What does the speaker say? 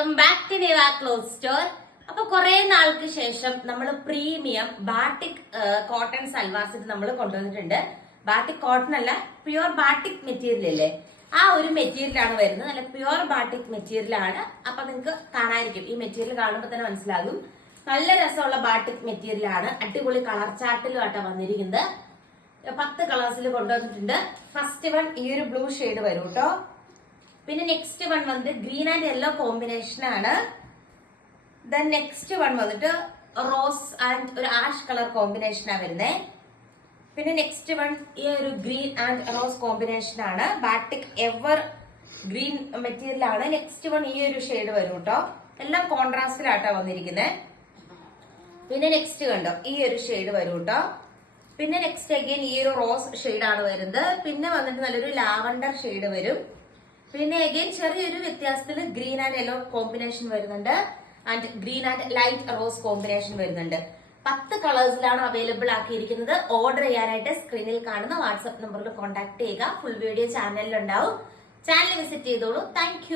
Welcome back to Niva cloth store. അപ്പൊ കുറെ നാൾക്ക് ശേഷം നമ്മൾ premium batik cotton salwar set നമ്മൾ കൊണ്ടുവന്നിട്ടുണ്ട്. ബാട്ടിക് കോട്ടൺ അല്ല, പ്യുവർ ബാട്ടിക് മെറ്റീരിയൽ അല്ലേ, ആ ഒരു മെറ്റീരിയലാണ് വരുന്നത്. നല്ല പ്യുവർ ബാട്ടിക് മെറ്റീരിയൽ ആണ്. അപ്പൊ നിങ്ങൾക്ക് കാണാതിരിക്കും, ഈ മെറ്റീരിയൽ കാണുമ്പോൾ തന്നെ മനസ്സിലാകും. നല്ല രസമുള്ള ബാട്ടിക് മെറ്റീരിയൽ ആണ്. അടിപൊളി കളർ ചാർട്ടിലും ആട്ടോ വന്നിരിക്കുന്നത്. 10 കളേഴ്സിൽ കൊണ്ടുവന്നിട്ടുണ്ട്. ഫസ്റ്റ് വൺ ഈ ഒരു ബ്ലൂ ഷെയ്ഡ് വരും കേട്ടോ. പിന്നെ നെക്സ്റ്റ് വൺ വന്നിട്ട് ഗ്രീൻ ആൻഡ് യെല്ലോ കോമ്പിനേഷൻ ആണ്. ദെൻ നെക്സ്റ്റ് വൺ വന്നിട്ട് റോസ് ആൻഡ് ഒരു ആഷ് കളർ കോമ്പിനേഷനാണ് വരുന്നത്. പിന്നെ നെക്സ്റ്റ് വൺ ഈ ഒരു ഗ്രീൻ ആൻഡ് റോസ് കോമ്പിനേഷൻ ആണ്. ബാട്ടിക് എവർ ഗ്രീൻ മെറ്റീരിയൽ ആണ്. നെക്സ്റ്റ് വൺ ഈ ഒരു ഷെയ്ഡ് വരും കേട്ടോ. എല്ലാം കോൺട്രാസ്റ്റിലാട്ടോ വന്നിരിക്കുന്നത്. പിന്നെ നെക്സ്റ്റ് കണ്ടോ ഈ ഒരു ഷെയ്ഡ് വരും കേട്ടോ. പിന്നെ നെക്സ്റ്റ് അഗൈൻ ഈ ഒരു റോസ് ഷെയ്ഡ് ആണ് വരുന്നത്. പിന്നെ വന്നിട്ട് നല്ലൊരു ലാവൻഡർ ഷെയ്ഡ് വരും. പിന്നെ അഗൈൻ ചെറിയൊരു വ്യത്യാസത്തിൽ ഗ്രീൻ ആൻഡ് യെല്ലോ കോമ്പിനേഷൻ വരുന്നുണ്ട്. And green and light rose combination വരുന്നുണ്ട്. 10 കളേഴ്സിലാണ് അവൈലബിൾ ആക്കിയിരിക്കുന്നത്. ഓർഡർ ചെയ്യാനായിട്ട് സ്ക്രീനിൽ കാണുന്ന വാട്സ്ആപ്പ് നമ്പറിൽ കോൺടാക്ട് ചെയ്യുക. ഫുൾ വീഡിയോ ചാനലിൽ ഉണ്ടാവും. ചാനൽ വിസിറ്റ് ചെയ്തോളൂ. താങ്ക്